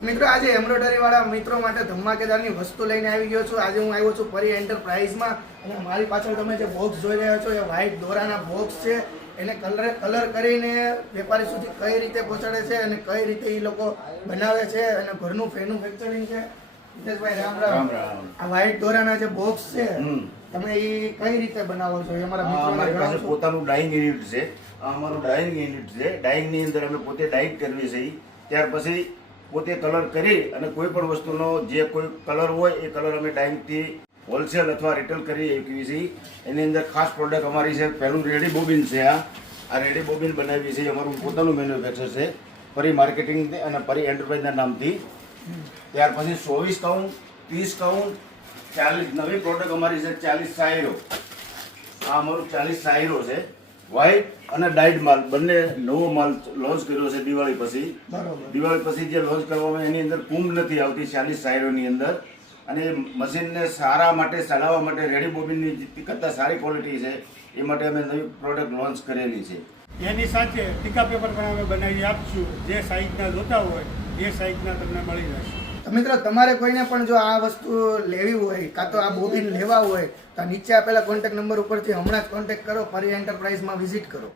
મિત્રો આજે એમ્બ્રોઇડરી વાળા મિત્રો માટે ધમાકેદારની વસ્તુ લઈને આવી ગયો છું। આજે હું આવ્યો છું પરી એન્ટરપ્રાઇઝમાં અને મારી પાછળ તમે જે બોક્સ જોઈ રહ્યા છો એ વ્હાઇટ દોરાના બોક્સ છે। એને કલર કરીને વેપારી સુધી કઈ રીતે પહોંચાડે છે અને કઈ રીતે એ લોકો બનાવે છે અને ઘરનું મેન્યુફેક્ચરિંગ છે। હિતેશભાઈ રામ રામ। આ વ્હાઇટ દોરાના જે બોક્સ છે તમે એ કઈ રીતે બનાવો છો? અમારા મિત્રોને પાસે પોતાનું ડાઇંગ યુનિટ છે। આ અમારું ડાઇંગ યુનિટ છે। ડાઇંગની અંદર અમે પોતે ડાઇંગ કરવી છે। ત્યાર પછી પોતે કલર કરી અને કોઈ પણ વસ્તુનો જે કોઈ કલર હોય એ કલર અમે ડાઇંગથી હોલસેલ અથવા રિટેલ કરી શકીએ છીએ। એની અંદર ખાસ પ્રોડક્ટ અમારી છે, પહેલું રેડી બોબિન છે। આ રેડી બોબિન બનાવી છે, અમારું પોતાનું મેન્યુફેક્ચર છે પરી માર્કેટિંગ અને પરી એન્ટરપ્રાઇઝના નામથી। ત્યાર પછી 24 કાઉન્ટ, 30 કાઉન્ટ, 40 નવી પ્રોડક્ટ અમારી છે 40 સાયરો। આ અમારું 40 સાયરો છે। વ્હાઇટ અને ડાઇડ માલ બંને નવો માલ લોન્ચ કર્યો છે દિવાળી પછી। દિવાળી પછી જે લોન્ચ કરવામાં એની અંદર કુંભ નથી આવતી 40 સાયરોની અંદર, અને મશીનને સારા માટે ચલાવવા માટે રેડી બોબિનની કરતાં સારી ક્વોલિટી છે એ માટે અમે નવી પ્રોડક્ટ લોન્ચ કરેલી છે। એની સાથે ટીકા પેપર પણ અમે બનાવી આપશું। જે સાઇઝના જોતા હોય એ સાઇઝના તમને મળી જશે। તો મિત્રો તમારે કોઈને પણ જો આ વસ્તુ લેવી હોય કાં તો આ બોબિન લેવા હોય તો નીચે આપેલા કોન્ટેક્ટ નંબર ઉપરથી હમણાં જ કોન્ટેક્ટ કરો, પરી એન્ટરપ્રાઇઝમાં વિઝિટ કરો।